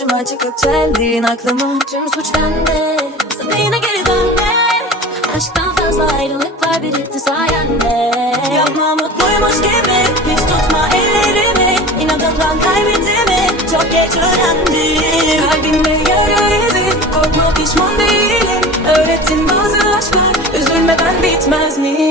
Karşıma çıkıp çeldin aklımı. Tüm suç bende, sana yine geri dönme. Aşktan fazla ayrılıklar birikti sayende. Yapma mutluymuş gibi, hiç tutma ellerimi. İnadından kaybettiğimi çok geç öğrendim. Kalbimde yara izi, korkma pişman değilim. Öğrettin bazı aşklar, üzülmeden bitmez mi?